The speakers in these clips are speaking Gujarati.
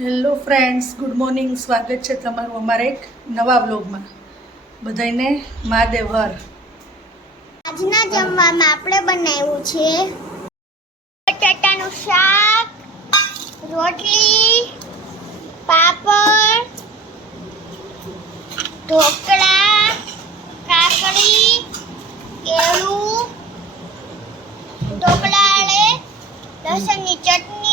Hello friends, good morning. સ્વાગત છે તમારું અમારા એક નવા વ્લોગમાં. બધાને મહાદેવ હર. આજના જમવામાં આપણે બનાવ્યું છે બટાટાનું શાક, રોટલી, પાપડ, ઢોકળા, કાકડી, કેળું, ઢોકળાળે, લસણની ચટણી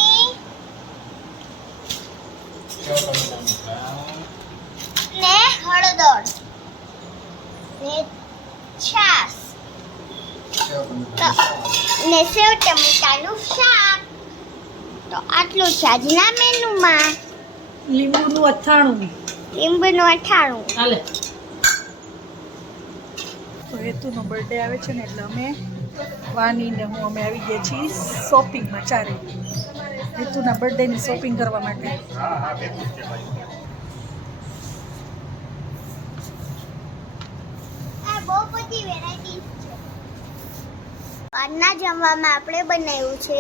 ને હળદર ને છાશ ને સેવ ટમેટાનું શાક. તો આટલું છે આજના મેનુમાં. લીંબુનું અથાણું. લીંબુનું અથાણું. હાલે. તો હેતુનો બર્થડે આવે છે ને એટલે અમે વાની ને હું અમે આવી ગયા છીએ શોપિંગમાં ચારે. હેતુના બર્થડેની શોપિંગ કરવા માટે. આ બહુ બધી વેરાયટીઝ છે. આજના જમવામાં આપણે બનાવ્યું છે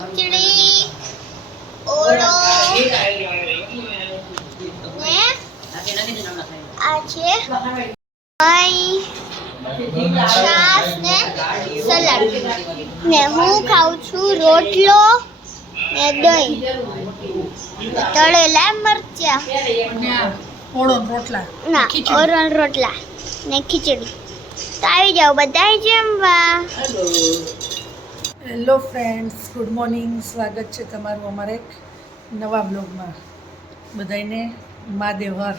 ખીચડી, ઓળો ને આ છે દહીં, છાશ ને સલાડ. ને હું ખાઉં છું રોટલો ને દહીં, તળેલા મરચા, અને આ ઓળો ને રોટલા. ના ઓરણ રોટલા ને ખીચડી. તો આવી જાઓ બધા જમવા. Hello friends, good morning. સ્વાગત છે તમારું અમારા એક નવા બ્લોગમાં. બધાને મહાદેવ હર.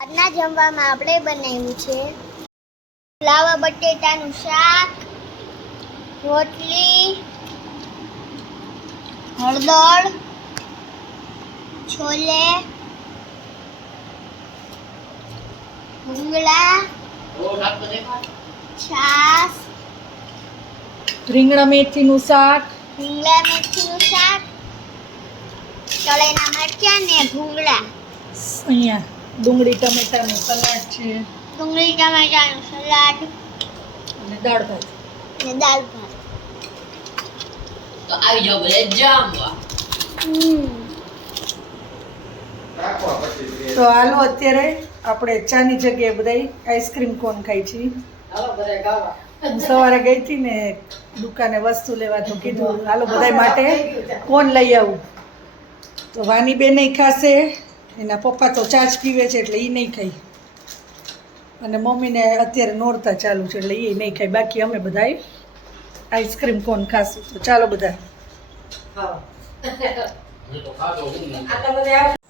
આજના જમવામાં આપણે બનાવ્યું છે ફુલાવા બટેટાનું શાક, રોટલી, હળદર, છોલે, ભૂંગળા, છાશ, રીંગણા મેથીનું શાક. રીંગણા મેથીનું શાક, તળેલા મરચાં ને ભૂંગળા. અહીંયા ડુંગળી ટમેટાનું સલાડ છે ડુંગળી ટમેટાનું સલાડ અને દાળ ભાત. ને દાળ ભાત. તો આવી જાઓ બધા જમવા. તો હાલો, અત્યારે આપણે ચાની જગ્યાએ બધા આઈસ્ક્રીમ કોન ખાઈ છીએ. હાલો બધા ખાવા. હું સવારે ગઈ હતી ને દુકાને વસ્તુ લેવા, તો કીધું હાલો બધા માટે કોન લઈ આવું. તો વાની બે નહીં ખાશે, એના પપ્પા તો ચા જ પીવે છે એટલે એ નહીં ખાઈ, અને મમ્મીને અત્યારે નોરતા ચાલુ છે એટલે એ નહીં ખાય. બાકી અમે બધા આઈસ્ક્રીમ કોન ખાશું. તો ચાલો બધા.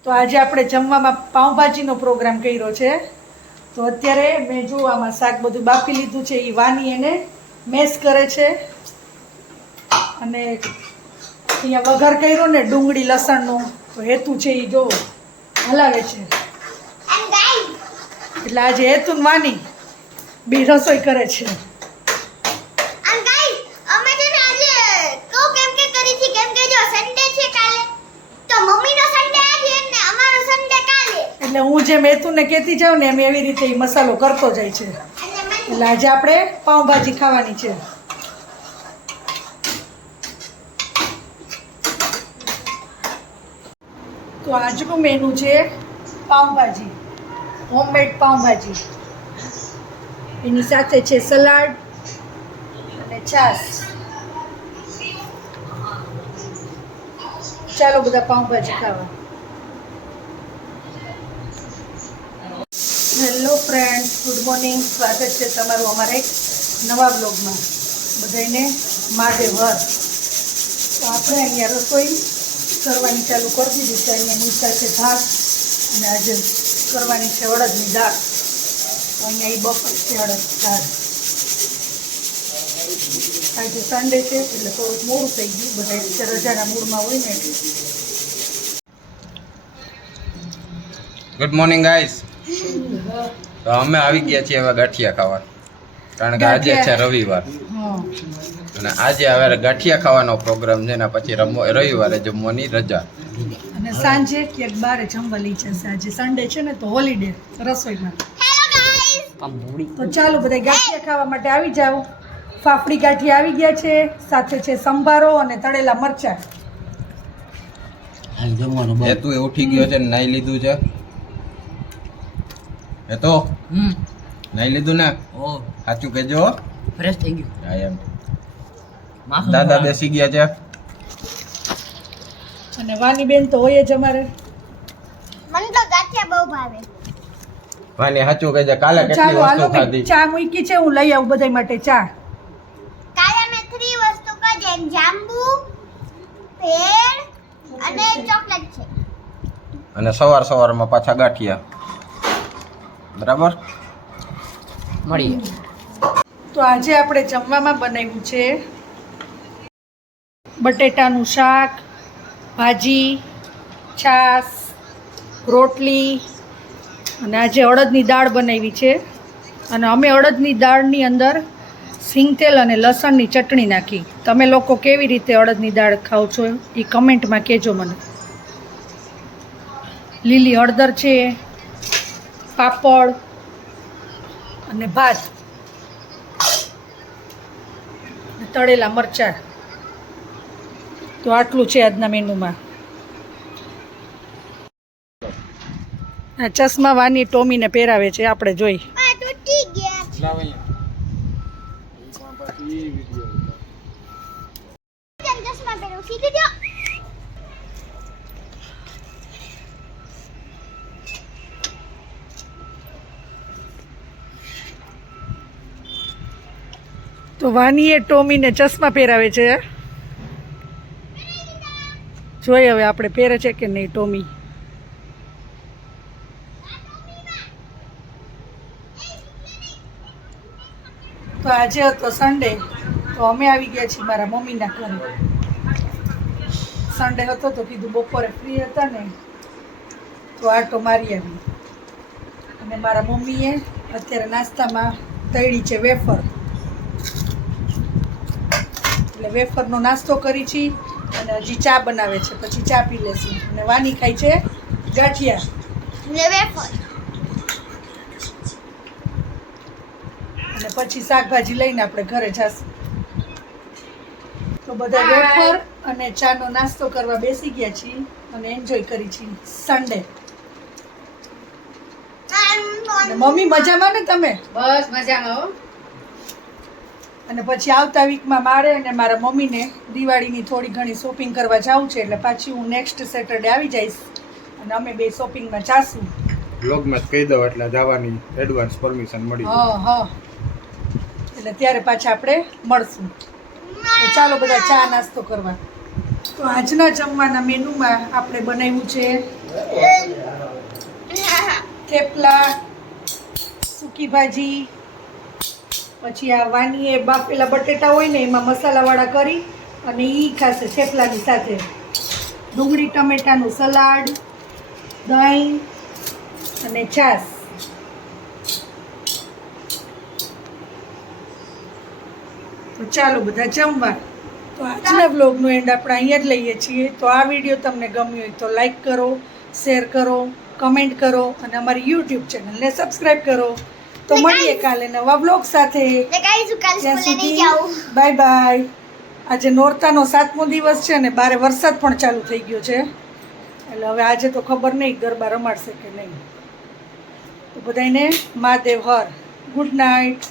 તો આજે આપણે જમવામાં પાઉંભાજીનો પ્રોગ્રામ કર્યો છે. તો અત્યારે મેં જો આમાં શાક બધું બાફી લીધું છે. એ વાની એને મેશ કરે છે, અને અહીંયા વઘાર કર્યો ને ડુંગળી લસણનો. તો હેતુ છે એ જો હલાવે છે. એટલે આજે હેતુ ને વાની બી રસોઈ કરે છે. એટલે હું જેમ હેતુને કહેતી જાઉં ને એમ એવી રીતે એ મસાલો કરતો જાય છે. એટલે આજે આપણે પાઉંભાજી ખાવાની છે. તો આજનું મેનુ છે પાઉંભાજી, હોમમેડ પાઉંભાજી. એની સાથે છે સલાડ અને છાશ. ચાલો બધા પાઉંભાજી ખાવા. Hello friends, good morning. સ્વાગત છે તમારું અમારા એક નવા બ્લોગમાં. બધાને મહાદેવ હર. તો આપણે અહીંયા રસોઈ કરવાની ચાલુ કરી દીધી છે. અહીંયા નીચા છે ભાત, અને આજે કરવાની છે અડદની દાળ. તો અહીંયા એ બફર છે અડદ દાળ. આજે સન્ડે છે એટલે થોડુંક મોડું થઈ ગયું. બધા રજાના મૂડમાં હોય ને એટલે. Good morning guys. તો અમે આવી ગયા છીએ હવે ગાંઠિયા ખાવા, કારણ કે આજે છે રવિવાર, હા, અને આજે હવે ગાંઠિયા ખાવાનો પ્રોગ્રામ છે ને પછી રવિવારે જમવાની રજા. અને સાંજે ક્યાંક બારે જમવા લઈ જશે. આજે સન્ડે છે ને તો હોલિડે રસોઈમાં. તો ચાલો બધા ગાંઠિયા ખાવા માટે આવી જાઓ. ફાફડી ગાંઠિયા આવી ગયા છે, સાથે છે સંભારો અને તળેલા મરચાં. હાલ જમવાનું એ તું ઉઠી ગયો છે ને નાઈ લીધું છે એ તો નાઈ લીધું ને ઓ સાચું કહેજો ફ્રેશ થઈ ગયું હા એમ માથું દાદા બેસી ગયા છે અને વાની બેન તો હોય જ અમારે. મને તો ગાંઠિયા બહુ ભાવે. વાની સાચું કહેજે કાલે કેટલી ચાલો હાલો વસ્તુ ભાઈ, ખાધી ચા મૂકી છે, હું લઈ આવું બધા માટે ચા. કાલે મેં 3 વસ્તુ કરી, એક જાંબુ, ભેળ અને ચોકલેટ છે. અને સવારમાં પાછા ગાંઠિયા બરાબર મળીએ તો આજે આપણે જમવામાં બનાવ્યું છે બટેટાનું શાક, ભાજી, છાશ, રોટલી અને આજે અડદની દાળ બનાવી છે. અને અમે અડદની દાળની અંદર સિંગતેલ અને લસણની ચટણી નાખી. તમે લોકો કેવી રીતે અડદની દાળ ખાઓ છો એ કમેન્ટમાં કહેજો મને. લીલી હળદર છે, પાપડ અને ભાત, તળેલા મરચાં. તો આટલું છે આજના મેનુમાં. આ ચશ્મા વાની ટોમીને પહેરાવે છે, આપણે જોઈ. આ તૂટી ગયા છે. ચશ્મા પહેરું, સીધું જો. તો વાનીએ ટોમીને ચશ્મા પહેરાવે છે. જોઈએ હવે આપણે પહેરે છે કે નહીં ટોમી. તો આજે હતો સન્ડે, તો અમે આવી ગયા છીએ મારા મમ્મીના ઘરે. સન્ડે હતો તો કીધું બપોરે ફ્રી હતા ને તો આટો મારી આવી. અને મારા મમ્મીએ અત્યારે નાસ્તામાં તળી છે વેફર, એટલે વેફરનો નાસ્તો કરી છે અને હજી ચા બનાવે છે, પછી ચા પી લેશું. અને વાની ખાય છે ગાંઠિયા ને વેફર. અને પછી શાકભાજી લઈને આપણે ઘરે જઈશું. તો બધા વેફર અને ચાનો નાસ્તો કરવા બેસી ગયા છીએ અને એન્જોય કરી છીએ સન્ડે. અને મમ્મી મજામાં ને તમે? બસ મજામાં હો અને પછી આવતા વીકમાં મારે અને મારા મમ્મીને દિવાળીની થોડી ઘણી શોપિંગ કરવા જવું છે, એટલે પાછી હું નેક્સ્ટ સેટરડે આવી જઈશ અને અમે બે શોપિંગમાં જાશું. બ્લોગમાં કહી દો એટલે જવાની એડવાન્સ પરમિશન મળી હા હા, એટલે ત્યારે પાછા આપણે મળશું. તો ચાલો બધા ચા નાસ્તો કરવા. તો આજના જમવાના મેનુમાં આપણે બનાવ્યું છે થેપલા, સૂકી ભાજી, પછી આ વાનીએ બાફેલા બટેટા હોય ને એમાં મસાલાવાળા કરી અને એ ખાશે થેપલાની સાથે. ડુંગળી ટમેટાનું સલાડ, દહીં અને છાશ. તો ચાલો બધા જમવા. તો આજના બ્લોગનો એન્ડ આપણે અહીંયા જ લઈએ છીએ. તો આ વિડીયો તમને ગમ્યો હોય તો લાઈક કરો, શેર કરો, કમેન્ટ કરો અને અમારી યુટ્યુબ ચેનલને સબસ્ક્રાઈબ કરો. તો મળીએ કાલે નવા બ્લોગ સાથે. ને ગાઈસ હું કાલે ત્યાં સ્કૂલે નહીં સુધી જાઉં. Bye bye. આજે નોરતાનો 7મો દિવસ છે ને બારે વરસાદ પણ ચાલુ થઈ ગયો છે, એટલે હવે આજે તો ખબર નહીં ગરબા રમાડશે કે નહીં. તો બધાને મહાદેવ હર. Good night.